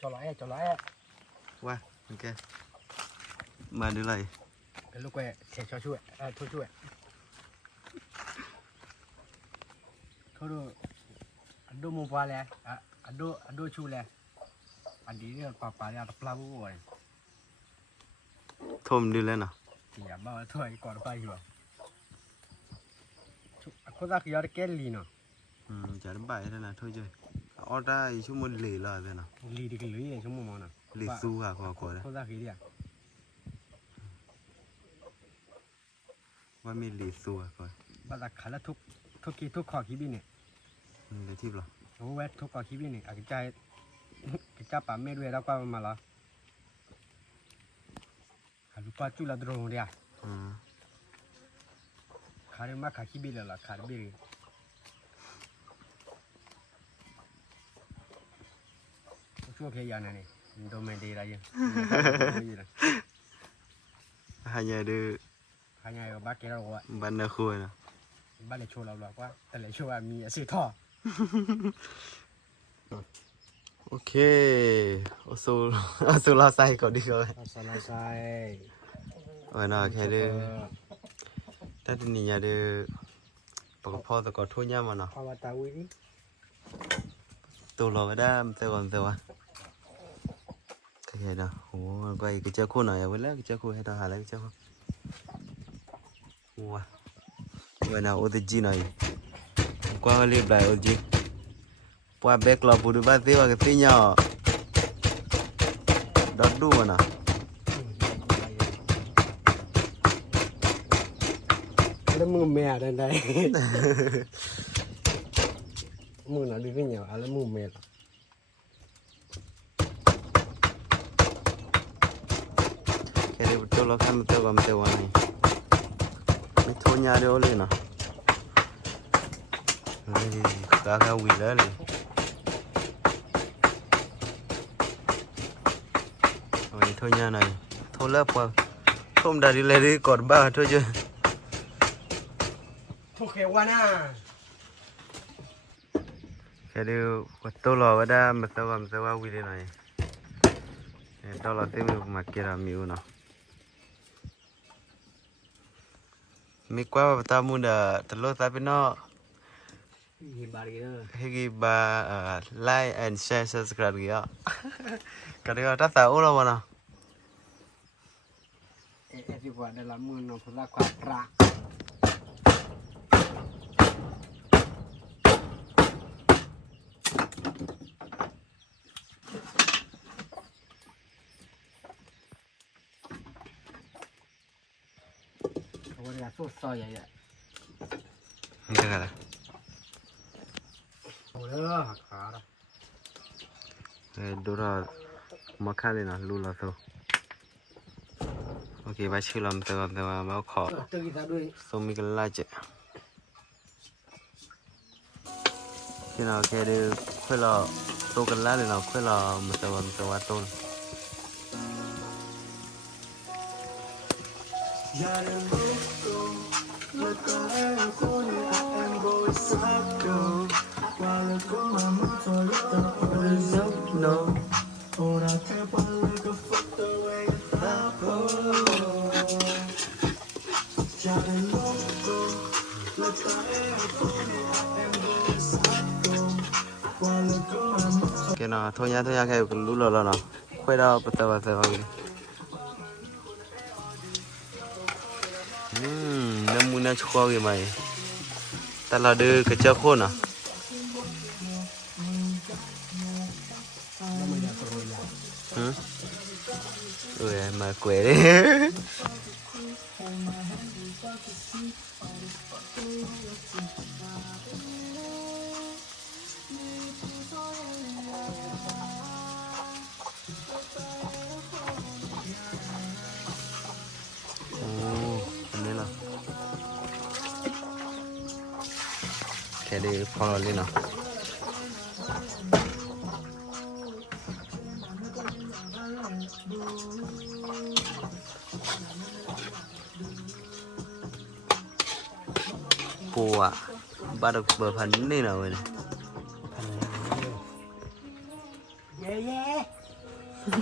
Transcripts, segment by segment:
cho lái qua ok mà đưa lại cái lúc quẹ sẽ cho chuỗi thôi chuỗi thôi đồ ăn đồ mua qua lẹ ăn đồ chu lẹ ăn đi rồi bà lẹ tập lao rồi thôm đưa lên nào thì bao thôi còn phải hiểu có ra khi cái lì nó chả đấm bài thế nào thôi chơi ở ra thì chúng mình lì là thế nào lì thì cái lưới này chúng mày nào lì su hả quả đấy có ra khi đi àว่ามีหลีซัวก่อน บ้านขายแล้วทุกข้อคิดบินเนี่ย เลยทิพย์หรอ โอ้เว้ยทุกข้อคิดบินเนี่ยอาจจะป่าไม่ด้วยแล้วก็มาละขาลูกป้าจุลาดรงเดียขาเรื่องมาขาคิดบินแล้วขาบินช่วยแค่ยานั่นเองโดนไม่ดีอะไรยังหายใจดื้อhanya ba kira wa บ้านนาคุยนะ ba le chola lo kwa ta le chowa mi ase tho โอเคโอซูลาไซก่อนดีกว่า sa la sai วันน่ะแค่ดื้อแต่ทีนี้อย่าดื้อปกพ่อตะกอทุ่งย่ามันเนาะ pa wa ta wi ni ตัวเราก็ได้แต่ก่อนแต่ว่าแค่เนาะโอ้ก็อีกเจ้าคู่หน่อยเอาไว้แล้วเจ้าคู่ให้ทหารแล้วเจ้าคู่ว้าวันน่ะโอ้แต่จีหน่อยกว่าเรียบร้อยโอ้จีพอแบกเราพูดว่าเสียว่าก็เสียเนาะดอดดูมันน่ะ แล้วมึงแม่ได้ได้มึงน่ะดีขึ้นเหรอแล้วมึงแม่แค่เดี๋ยวตัวเราทำตัวก็ไม่ตัวนี่ไม่ทนยาเดียวเลยนะเฮ้ยข้าวิ่งเลยวันนี้ทนยาหน่อยทนแล้วพอทนได้ดีเลยดีกอดบ้าทนเยอะ ทุกเขวาน่ะ แค่เดี๋ยวตัวเราก็ได้ไม่ตัววิ่งเลยหน่อยตัวเราเต็มมาเกี่ยวมิวเนาะมีกว่าตามุนเดอตลอดตาเป็นเนาะ Hegi ba like and share subscribe kia. Kadang tak tahu lah mana. ที่ว่าได้ละมือน้องพลาความรักวันนี้สู้ซอยใหญ่ๆ Macam mana? โอ้ยหักขาละ Dora makan ni lah, lula tu. Okay, baca lam tengah mau kau. ตึกอีกด้วย Sumi kelas je. Kena kira kuala tu kelas ni lah, kuala macam tu. No. Kena thôi nha cái lú lò nào quay đâu bắt đầu vào năm mươi năm chua cái mày ta là đưa cái cháo khôn à mà quẻ đấy cái đi follow lên nào bùa bắt được bờ phần này nào rồi này Yeah. แ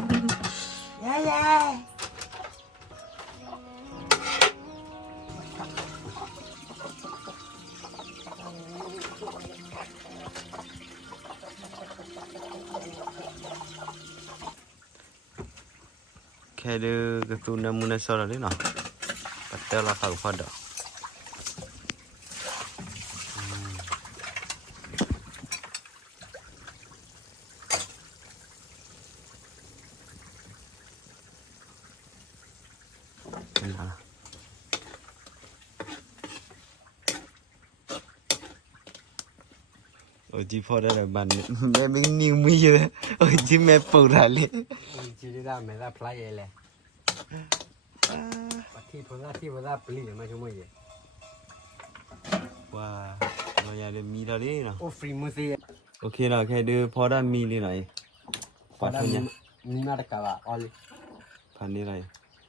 ค่ดูการ์ตูนน้ำมันสอดเลยเนาะปัดเตลเราเข้าพอดอกเป็นอะไรโอ้จีพอได้แล้วบันแม่ไม่นิ่งมือเลยโอ้จีแม่ปวดอะไร จีได้ไม่ได้พลายเลยที่พอได้ปลีมาช่วยมั้ย ว้าเราอยากได้มีแล้วนี่เนาะ โอ้ฟรีมือสิ โอเคเนาะแค่ดูพอได้มีเลยหน่อย พอได้มีนาฬิกาว่าออล พันนี้หน่อย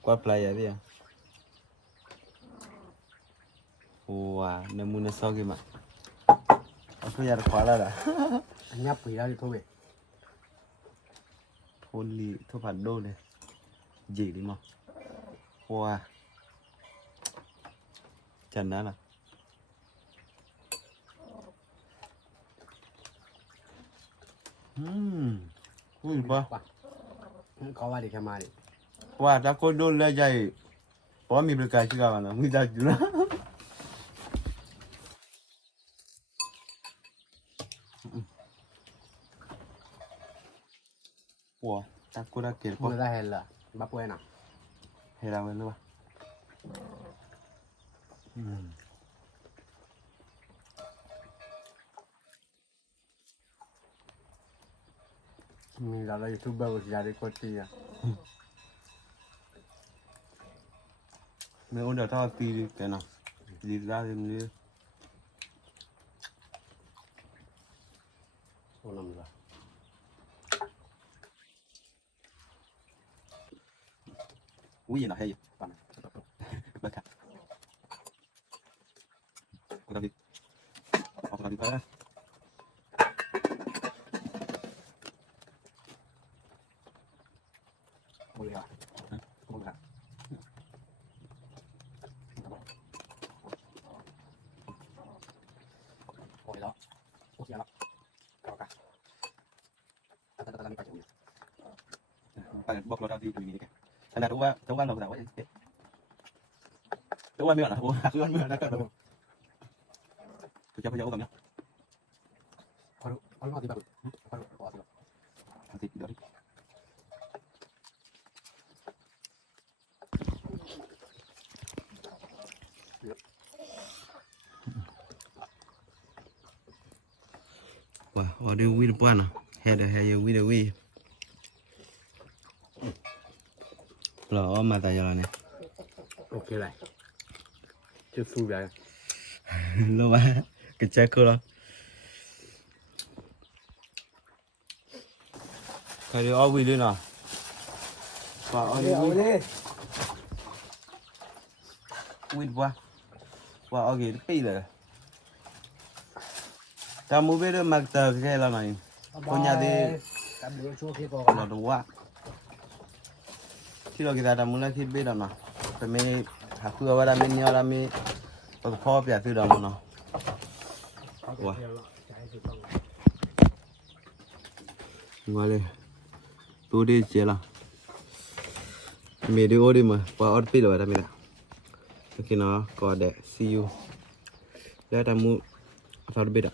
กว่าปลายอะไรอ่ะโอ้ว้าน้ำมันสอดกี่มาเอาไปยาขวาแล้วล่ะ อันนี้ปุ๋ยแล้วที่ทั่วไป โทนลีทุกผัดโดเลยจีดิมั้งว้าจันนั้นล่ะอุ้ยป่ะ เขาว่าดิแค่มาดิ ว่าถ้าคนโดนแล้วใจเพราะมีบริการชื่อกันนะไม่ได้จุนะว้าถ้าคนรักเกิด มือได้เห็นละบ้าป่วยนะ เฮ้ยเราเป็นหรือเปล่ามีเรายูทูบเบอร์ที่จะได้กดตีอ่ะ ไม่เอาเดี๋ยวถ้าตีกันนะตีได้เลยมั้ย โอ้ลำละ อุ้ยน่ะเฮ้ยปันเบิกค่ะกูทำดิเอาทำดิไปนะ โอ้ยอ่ะโอ้ยอ่ะโอ้ยแล้วโอเคแล้วเอากันตอนนี้ไปถึง ไปบอกเราดีดูนี่แกขนาดว่าเราแต่ว่าแต่ว่าเมื่อนะโอ้คือเมื่อนะกันเราจะพยายามกันนะ เอาลูกที่แบบเอาลูกเอาที่แบบ ทำสิเดี๋ยวดิว้าออเดอร์วิ่งป้านะเฮ้ยเดี๋ยวเฮ้ยวิ่งเดี๋ยววิ่งเราเอามาแต่ยังไง โอเคเลยจะสู้ไป แล้วว่ากระจายก็แล้วใครเดี๋ยวเอาวิ่งเลยนะป่าเอาเลยวิ่งป่ะว่าเอากี่ปีเลยจำมือไปเรื่องมักเตอร์แค่ละหน่อยคนยาดี กับเดี๋ยวช่วยพี่ก่อน เราดูว่าที่เราคิดแต่มูลคิดไปแล้วนะแต่ไม่หาคือว่าเราไม่เนี่ยเราไม่ก็พ่อเปียกที่เราเนาะว้าว่าเลยตัวดีเจล่ะมีดีโอดีมั้ยว่าออดปีเลยทำไมล่ะโอเคเนาะก็เด็ก see you แล้วทำมูอัพโหลดไปด่ะ